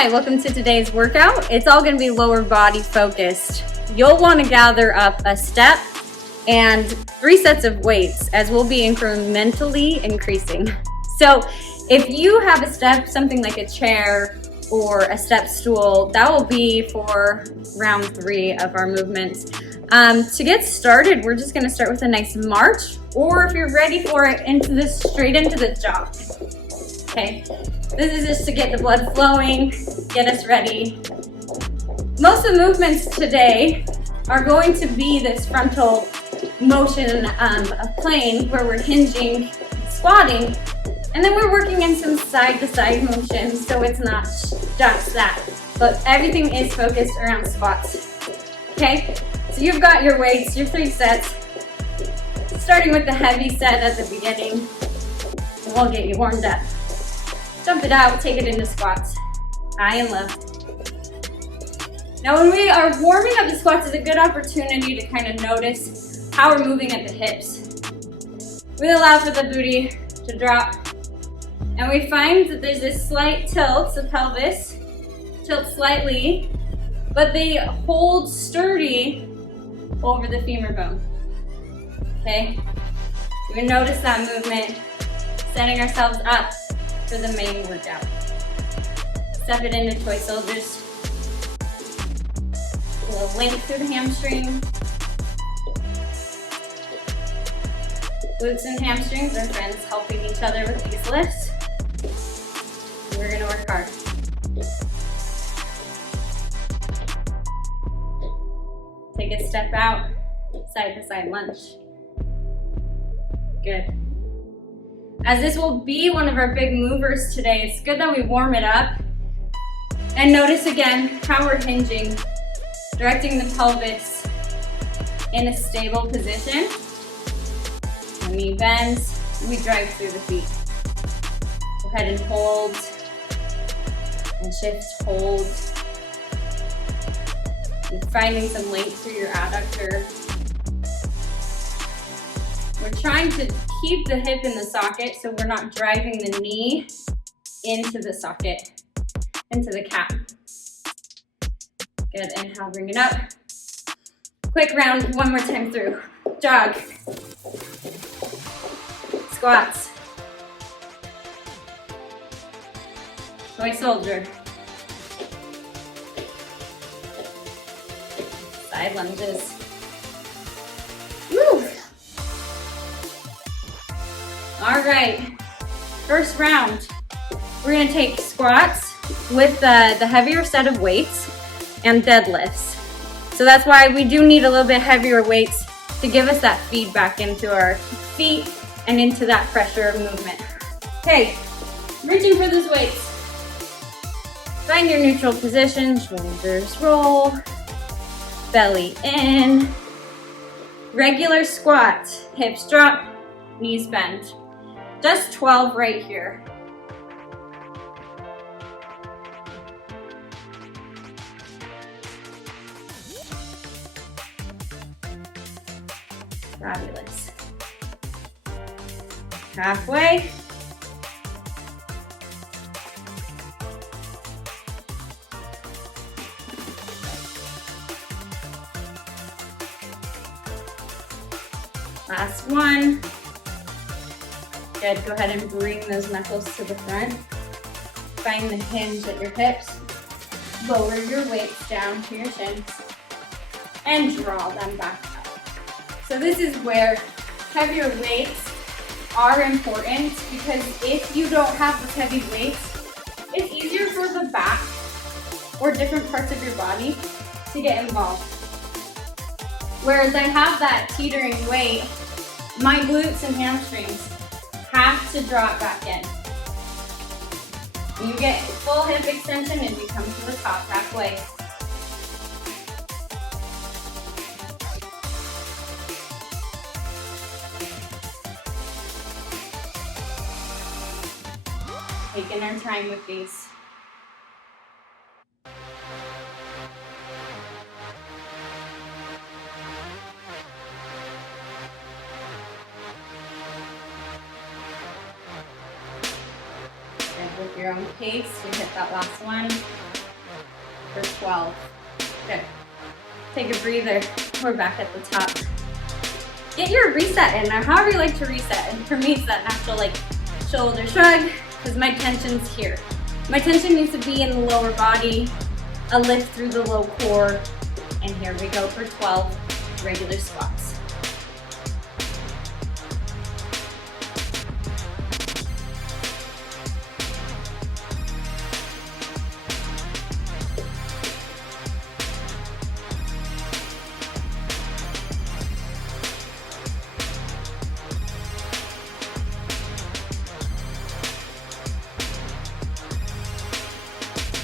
Hi, welcome to today's workout. It's all going to be lower body focused. You'll want to gather up a step and 3 sets of weights as we'll be incrementally increasing. So if you have a step, something like a chair or a step stool, that will be for round 3 of our movements. To get started, we're just going to start with a nice march, or if you're ready for it, straight into the jog. Okay, this is just to get the blood flowing, get us ready. Most of the movements today are going to be this frontal motion of plane where we're hinging, squatting, and then we're working in some side-to-side motion, so it's not just that, but everything is focused around squats. Okay, so you've got your weights, your 3 sets, starting with the heavy set at the beginning. We'll get you warmed up. Dump it out, take it into squats, high and low. Now when we are warming up the squats, is a good opportunity to kind of notice how we're moving at the hips. We allow for the booty to drop, and we find that there's this slight tilt, the pelvis tilts slightly, but they hold sturdy over the femur bone. Okay, so we notice that movement, setting ourselves up for the main workout. Step it into toy soldiers. A little length through the hamstring. Glutes and hamstrings are friends, helping each other with these lifts. We're gonna work hard. Take a step out, side to side lunge. Good. As this will be one of our big movers today, it's good that we warm it up and notice again how we're hinging, directing the pelvis in a stable position. The knee bends, we drive through the feet. Go ahead and hold and shift, hold. You're finding some length through your adductor. We're trying to keep the hip in the socket so we're not driving the knee into the socket, into the cap. Good, inhale, bring it up. Quick round, one more time through. Jog. Squats. Toy soldier. Side lunges. Woo! All right, first round, we're gonna take squats with the heavier set of weights and deadlifts. So that's why we do need a little bit heavier weights to give us that feedback into our feet and into that pressure of movement. Okay, reaching for those weights. Find your neutral position, shoulders roll, belly in. Regular squat, hips drop, knees bend. Just 12 right here. Fabulous. Halfway. Last one. Good, go ahead and bring those knuckles to the front. Find the hinge at your hips. Lower your weights down to your shins and draw them back up. So this is where heavier weights are important, because if you don't have those heavy weights, it's easier for the back or different parts of your body to get involved. Whereas I have that teetering weight, my glutes and hamstrings have to drop back in. You get full hip extension and you come to the top halfway. Taking our time with these. With your your own pace. You hit that last one for 12. Good. Take a breather. We're back at the top. Get your reset in. Now, however you like to reset. And for me, it's that natural like shoulder shrug, because my tension's here. My tension needs to be in the lower body, a lift through the low core, and here we go for 12 regular squats.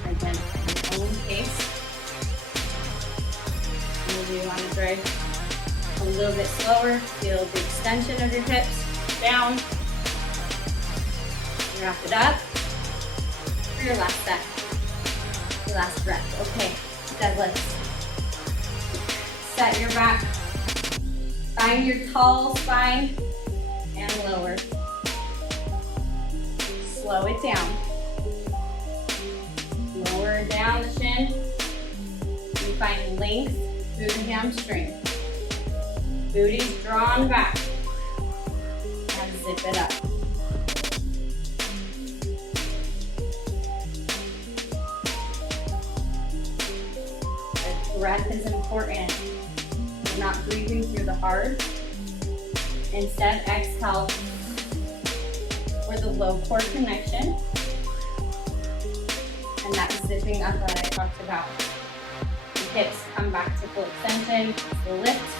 Again, at your own pace. Maybe you want to try a little bit slower. Feel the extension of your hips down. Wrap it up for your last set, your last breath. Okay, deadlifts. Set your back. Find your tall spine and lower. Slow it down. Lower down the shin. You find length through the hamstring. Booty's drawn back. And zip it up. The breath is important. You're not breathing through the heart. Instead, exhale for the low core connection. And that zipping up that I talked about. The hips come back to full extension, the lift.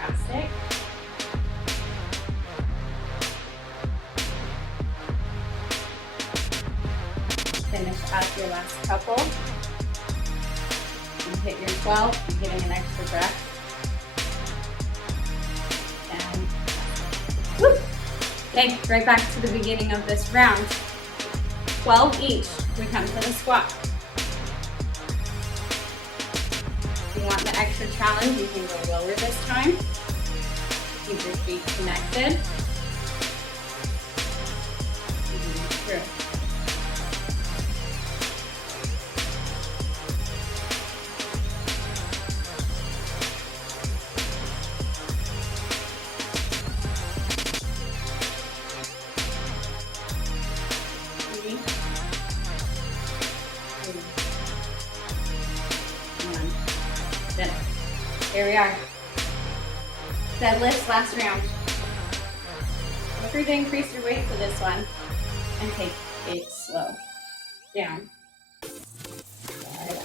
Fantastic. Finish up your last couple. You hit your 12, you're getting an extra breath. Okay, right back to the beginning of this round. 12 each. We come to the squat. If you want the extra challenge, you can go lower this time. Keep your feet connected. Through. Here we are. Deadlifts, last round. Feel free to increase your weight for this one and take it slow. Down. Right up.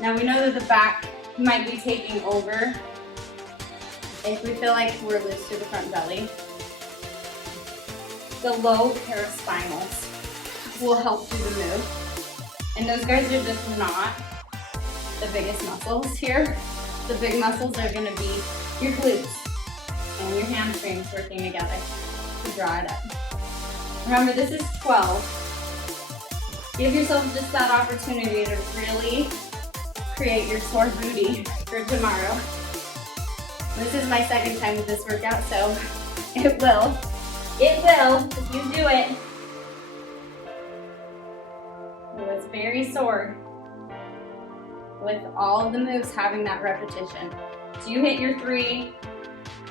Now we know that the back might be taking over if we feel like we're loose through the front belly. The low paraspinals will help do the move. And those guys are just not the biggest muscles here. The big muscles are going to be your glutes and your hamstrings working together to draw it up. Remember, this is 12. Give yourself just that opportunity to really create your sore booty for tomorrow. This is my second time with this workout, so it will if you do it. It was very sore with all of the moves having that repetition. So you hit your 3,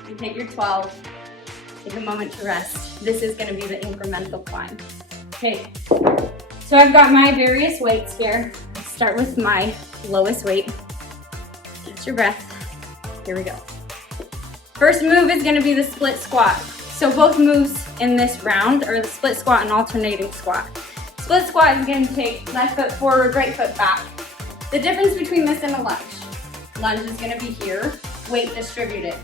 you hit your 12, take a moment to rest. This is gonna be the incremental climb. Okay, so I've got my various weights here. Let's start with my lowest weight. Catch your breath. Here we go. First move is gonna be the split squat. So both moves in this round are the split squat and alternating squat. Split squat is gonna take left foot forward, right foot back. The difference between this and a lunge is gonna be here, weight distributed.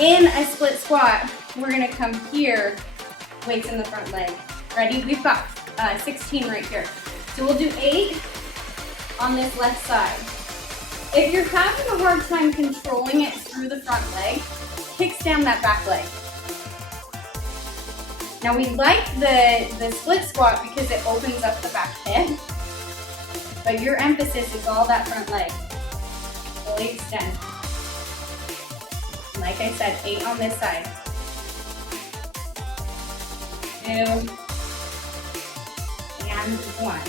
In a split squat, we're gonna come here, weights in the front leg. Ready? We've got 16 right here. So we'll do 8 on this left side. If you're having a hard time controlling it through the front leg, kicks down that back leg. Now we like the split squat because it opens up the back hip. But your emphasis is all that front leg. fully extend. Like I said, 8 on this side. 2 and 1.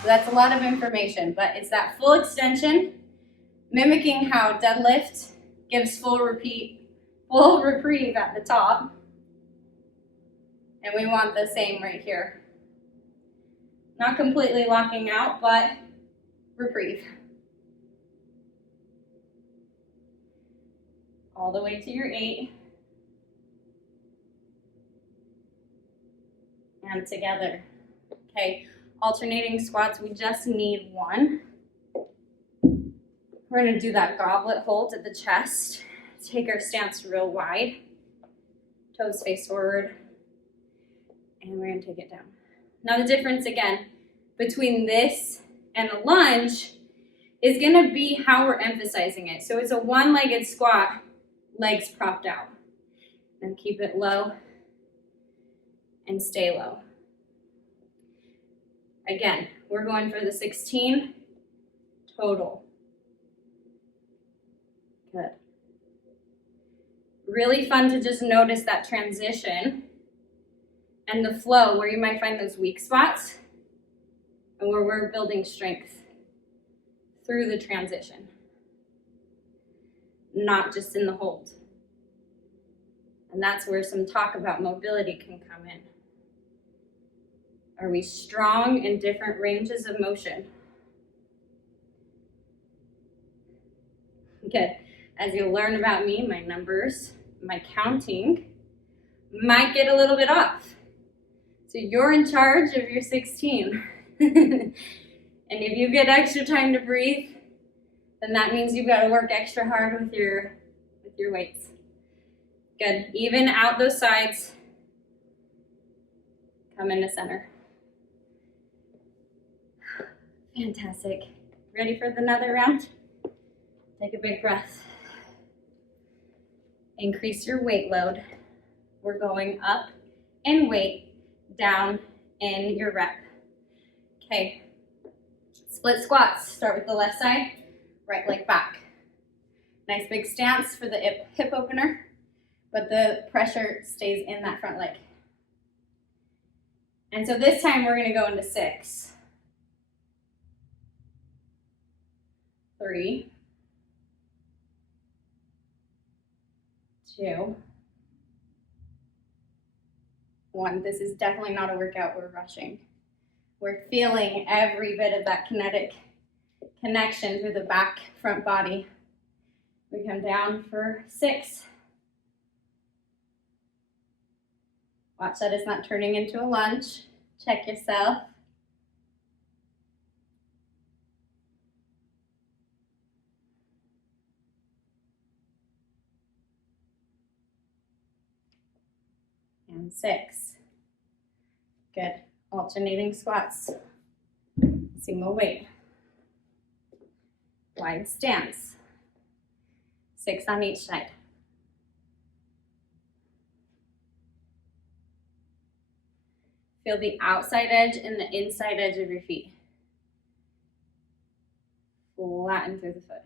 So that's a lot of information, but it's that full extension, mimicking how deadlift gives full reprieve at the top. And we want the same right here. Not completely locking out, but reprieve. All the way to your 8. And together. Okay, alternating squats, we just need 1. We're gonna do that goblet hold at the chest. Take our stance real wide. Toes face forward. And we're gonna take it down. Now the difference again between this and a lunge is gonna be how we're emphasizing it. So it's a one-legged squat, legs propped out. And keep it low and stay low. Again, we're going for the 16 total. Good. Really fun to just notice that transition and the flow where you might find those weak spots and where we're building strength through the transition, not just in the hold. And that's where some talk about mobility can come in. Are we strong in different ranges of motion? Good. As you learn about me, my numbers, my counting might get a little bit off. So you're in charge of your 16. And if you get extra time to breathe, then that means you've got to work extra hard with your weights. Good. Even out those sides. Come into center. Fantastic. Ready for another round? Take a big breath. Increase your weight load. We're going up in weight, down in your rep. Okay. Split squats. Start with the left side, right leg back. Nice big stance for the hip opener, but the pressure stays in that front leg. And so this time we're going to go into 6. 3, 2, 1. This is definitely not a workout we're rushing. We're feeling every bit of that kinetic connection through the back, front body. We come down for 6. Watch that it's not turning into a lunge. Check yourself. And 6. Good. Alternating squats. Single weight. Wide stance. 6 on each side. Feel the outside edge and the inside edge of your feet. Flatten through the foot.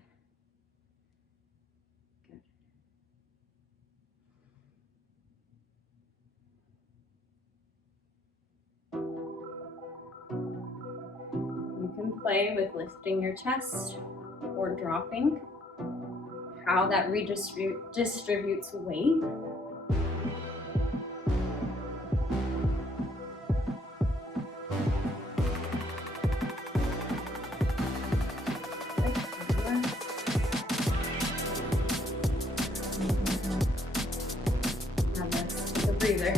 You can play with lifting your chest or dropping, how that distributes weight. Now this is a breather.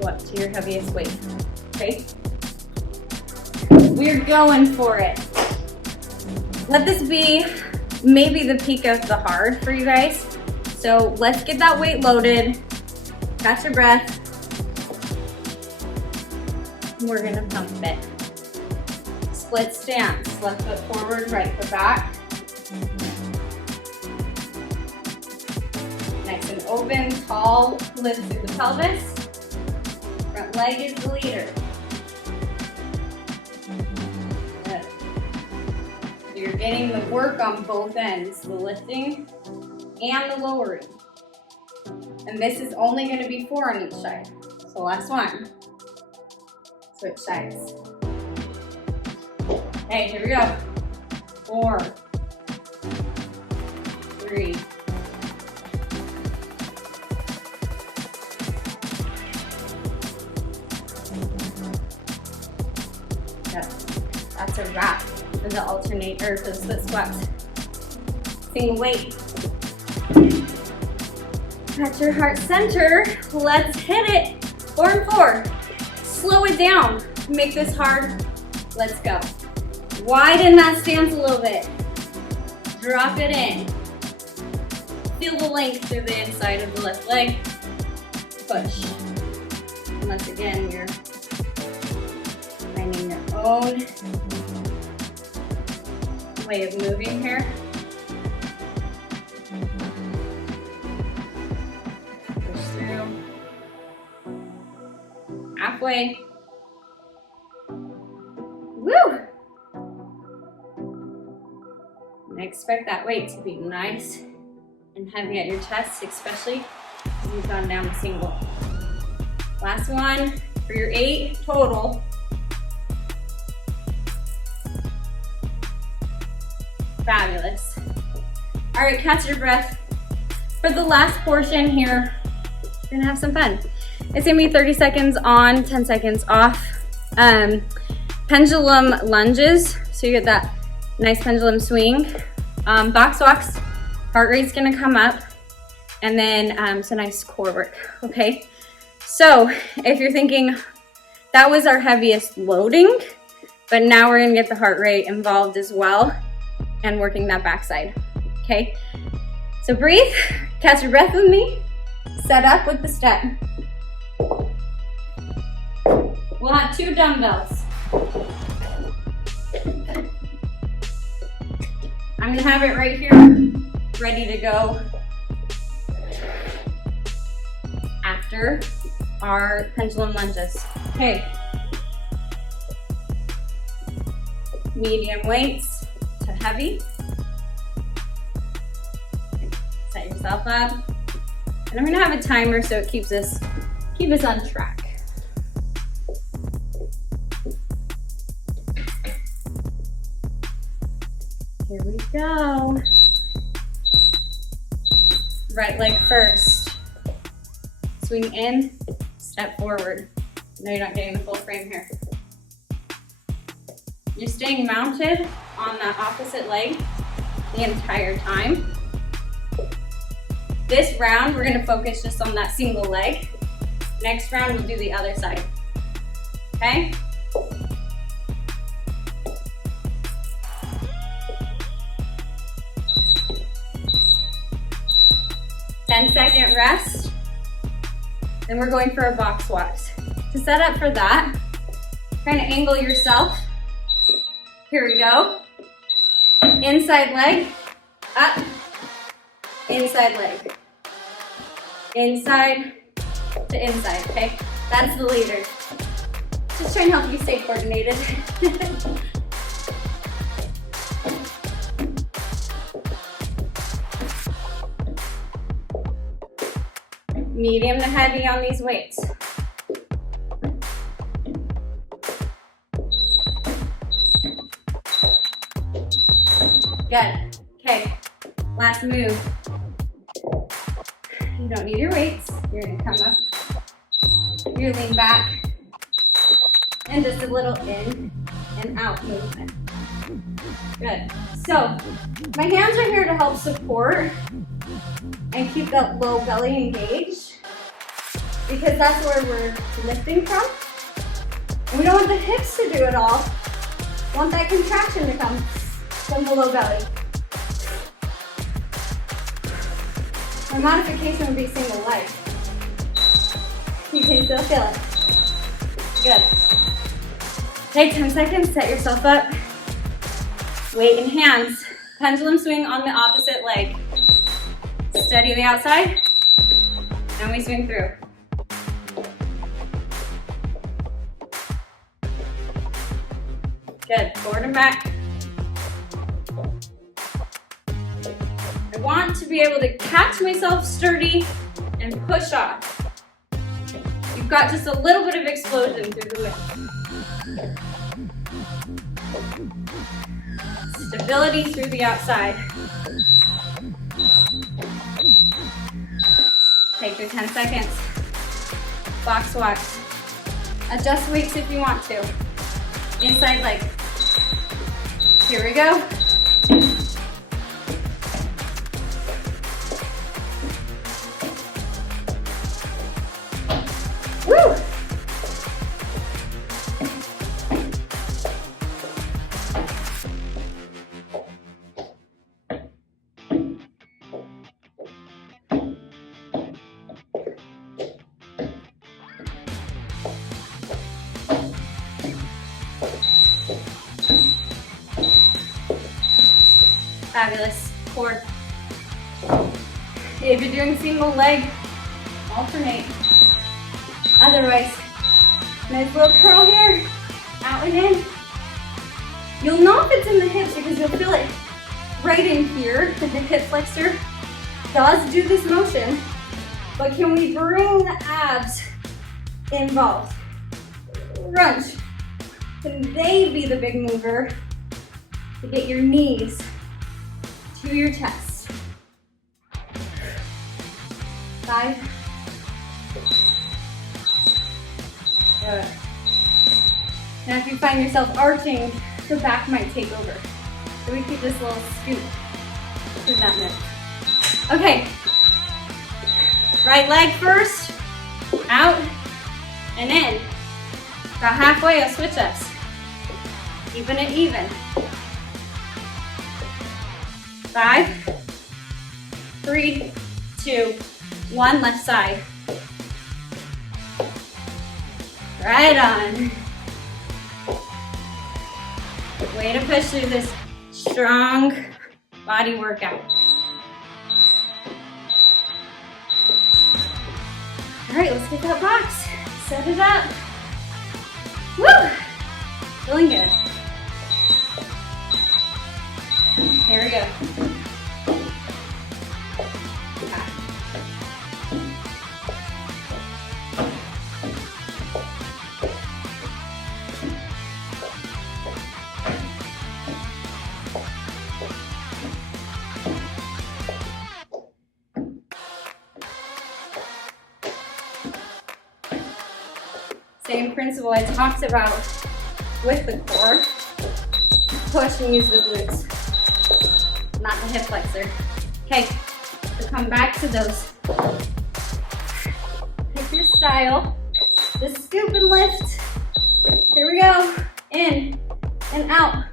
Go up to your heaviest weight. Okay? We're going for it. Let this be maybe the peak of the hard for you guys. So let's get that weight loaded. Catch your breath. We're gonna pump it. Split stance. Left foot forward, right foot back. Nice and open, tall lift through the pelvis. Front leg is the leader. getting the work on both ends, the lifting and the lowering. And this is only going to be 4 on each side. So last one. Switch sides. Okay, here we go. 4, 3, 2. That's a wrap for the alternate or for the split squats. Single weight. At your heart center, let's hit it. 4 and 4. Slow it down. Make this hard. Let's go. Widen that stance a little bit. Drop it in. Feel the length through the inside of the left leg. Push. And once again, you're finding your own way of moving here. Push through. Halfway. Woo! And expect that weight to be nice and heavy at your chest, especially as you've gone down to single. Last one for your 8 total. Fabulous. All right, catch your breath. For the last portion here, we're gonna have some fun. It's gonna be 30 seconds on, 10 seconds off. Pendulum lunges, so you get that nice pendulum swing. Box walks, heart rate's gonna come up, and then some nice core work, okay? So if you're thinking that was our heaviest loading, but now we're gonna get the heart rate involved as well and working that backside, okay? So breathe, catch your breath with me, set up with the step. We'll have 2 dumbbells. I'm gonna have it right here, ready to go after our pendulum lunges. Okay. Medium weights to heavy. Set yourself up. And I'm gonna have a timer so it keeps us on track. Here we go. Right leg first. Swing in, step forward. No, you're not getting the full frame here. You're staying mounted on that opposite leg the entire time. This round, we're gonna focus just on that single leg. Next round, we'll do the other side, okay? Ten-second rest. Then we're going for our box walks. To set up for that, kind of angle yourself. Here we go. Inside leg, up, inside leg. Inside to inside, okay? That's the leader. Just trying to help you stay coordinated. Medium to heavy on these weights. Good. Okay, last move. You don't need your weights. You're gonna come up. You lean back. And just a little in and out movement. Good. So, my hands are here to help support and keep that low belly engaged, because that's where we're lifting from. And we don't want the hips to do it all. We want that contraction to come from the low belly. My modification would be single leg. You can still feel it. Good. Take 10 seconds, set yourself up. Weight in hands. Pendulum swing on the opposite leg. Steady the outside, and we swing through. Good, forward and back. I want to be able to catch myself sturdy and push off. You've got just a little bit of explosion through the middle. Stability through the outside. Take your 10 seconds. Box walks. Adjust weights if you want to. Inside leg. Here we go. Woo! Fabulous. Core. If you're doing single leg, alternate. Otherwise, nice little curl here, out and in. You'll know if it's in the hips because you'll feel it right in here. The hip flexor does do this motion, but can we bring the abs involved? Crunch. Can they be the big mover to get your knees to your chest? 5. Good. Now if you find yourself arching, the back might take over. So we keep this little scoop through that middle. Okay. Right leg first, out and in. About halfway, I'll switch ups. Keeping it even. 5, 3, 2, 1, left side. Right on. Way to push through this strong body workout. All right, let's get that box. Set it up. Woo! Feeling good. Here we go. Same principle I talked about with the core. Push and use the glutes, not the hip flexor. Okay, so come back to those. Pick your style. Just scoop and lift. Here we go. In and out.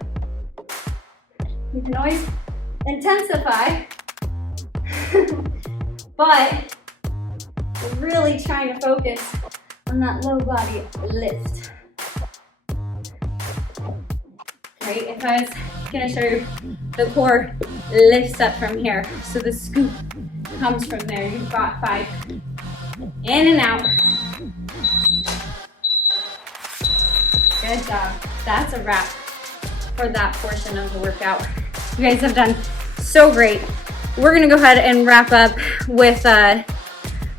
You can always intensify, but we're really trying to focus on that low body lift. Right, if I was gonna show you, the core lifts up from here. So the scoop comes from there. You've got 5. In and out. Good job. That's a wrap for that portion of the workout. You guys have done so great. We're gonna go ahead and wrap up with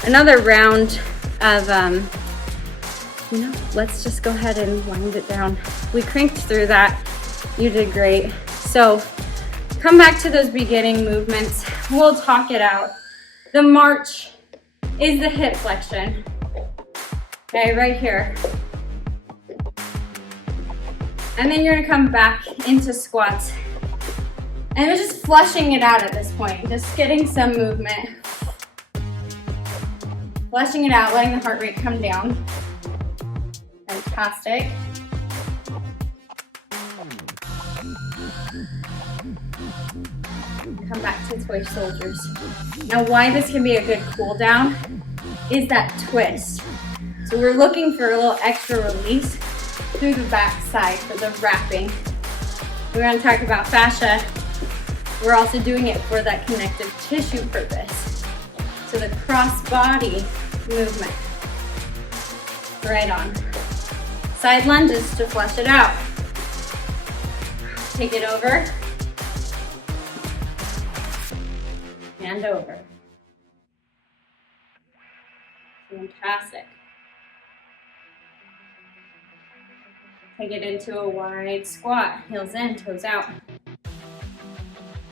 another round of let's just go ahead and wind it down. We cranked through that. You did great. So come back to those beginning movements. We'll talk it out. The march is the hip flexion. Okay, right here. And then you're gonna come back into squats. And we're just flushing it out at this point. Just getting some movement. Flushing it out, letting the heart rate come down. Fantastic. Come back to toy soldiers. Now why this can be a good cool down is that twist. So we're looking for a little extra release through the back side for the wrapping. We're going to talk about fascia. We're also doing it for that connective tissue purpose. So the cross body movement. Right on. Side lunges to flush it out. Take it over. hand over. Fantastic. Take it into a wide squat, heels in, toes out.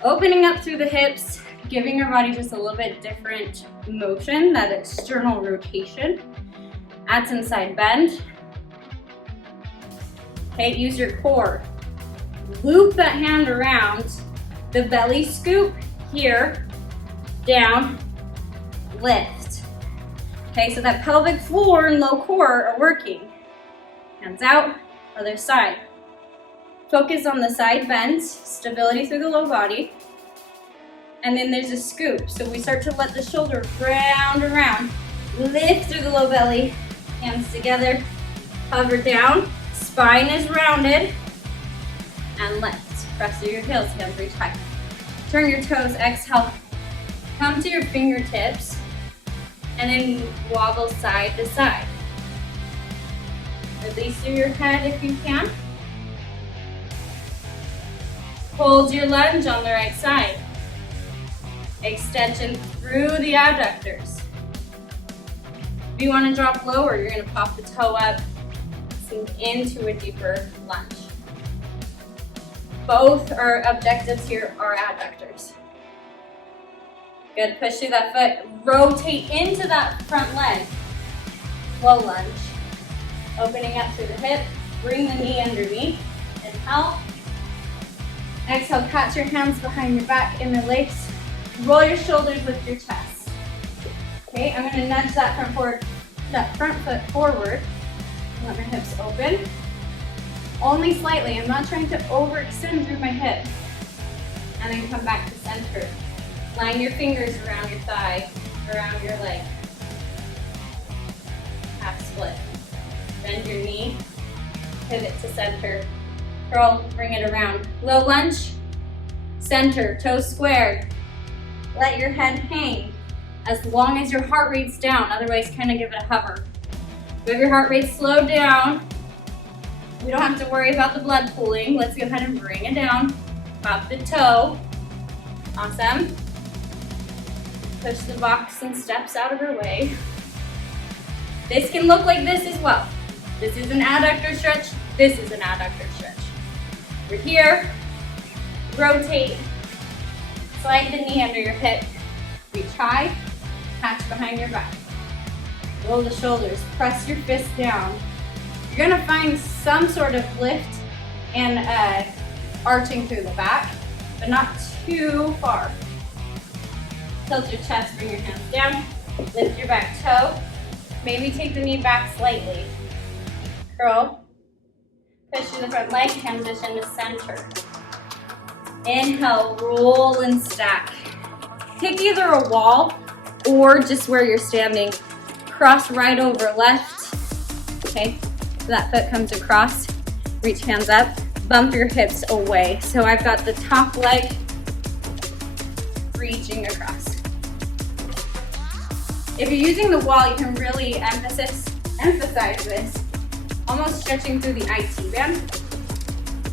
Opening up through the hips, giving your body just a little bit different motion, that external rotation. Add some side bend. Okay, use your core. Loop that hand around, the belly scoop here, down, lift. Okay, so that pelvic floor and low core are working. Hands out, other side. Focus on the side bends, stability through the low body. And then there's a scoop. So we start to let the shoulder round around. Lift through the low belly, hands together, hover down, spine is rounded, and lift. Press through your heels, hands reach high. Turn your toes, exhale. Come to your fingertips, and then wobble side to side. Release through your head if you can. Hold your lunge on the right side. Extension through the adductors. If you want to drop lower, you're going to pop the toe up, sink into a deeper lunge. Both our objectives here are adductors. Good, push through that foot, rotate into that front leg. Low lunge. Opening up through the hip, bring the knee underneath, inhale. Exhale, catch your hands behind your back, interlace. Roll your shoulders, lift your chest. Okay, I'm gonna nudge that front foot forward. Let my hips open. Only slightly, I'm not trying to overextend through my hip. And then come back to center. Line your fingers around your thigh, around your leg. Half split. Bend your knee, pivot to center. Curl, bring it around. Low lunge, center, toes squared. Let your head hang as long as your heart rate's down, otherwise kind of give it a hover. If your heart rate slowed down, we don't have to worry about the blood pooling. Let's go ahead and bring it down. Pop the toe. Awesome. Push the box and steps out of her way. This can look like this as well. This is an adductor stretch. This is an adductor stretch. We're here. Rotate. Slide the knee under your hip. Reach high. Catch behind your back. Roll the shoulders. Press your fists down. You're going to find some sort of lift and arching through the back, but not too far. Tilt your chest. Bring your hands down. Lift your back toe. Maybe take the knee back slightly. Curl. Push through the front leg, transition to center. Inhale, roll and stack. Pick either a wall or just where you're standing. Cross right over left. Okay, so that foot comes across. Reach hands up, bump your hips away. So I've got the top leg reaching across. If you're using the wall, you can really emphasize this. Almost stretching through the IT band,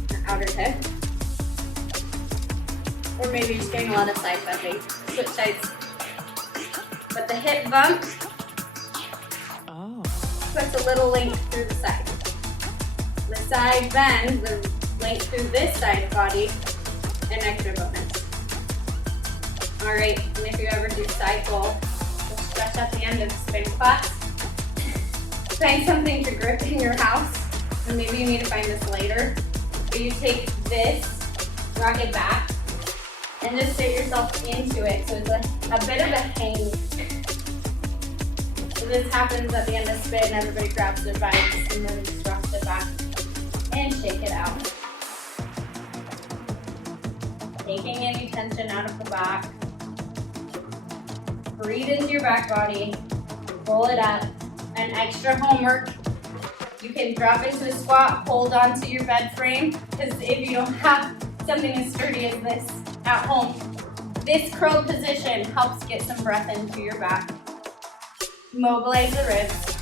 the outer hip. Or maybe you're just getting a lot of side bending. Switch sides. But the hip bump puts a little length through the side. The side bend, the length through this side of the body, an extra bonus. All right, and if you ever do cycle, we'll stretch at the end of the spin class. Find something to grip in your house, and maybe you need to find this later. But you take this, rock it back, and just sit yourself into it. So it's a bit of a hang. So this happens at the end of spin. Everybody grabs their bikes and then just rocks it back and shake it out. Taking any tension out of the back. Breathe into your back body. Roll it up. An extra homework, you can drop into a squat, hold onto your bed frame, because if you don't have something as sturdy as this at home, this curled position helps get some breath into your back. Mobilize the ribs.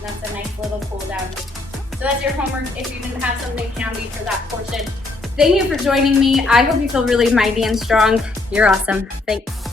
That's a nice little cool down. So that's your homework. If you didn't have something handy for that portion, Thank you for joining me. I hope you feel really mighty and strong. You're awesome. Thanks.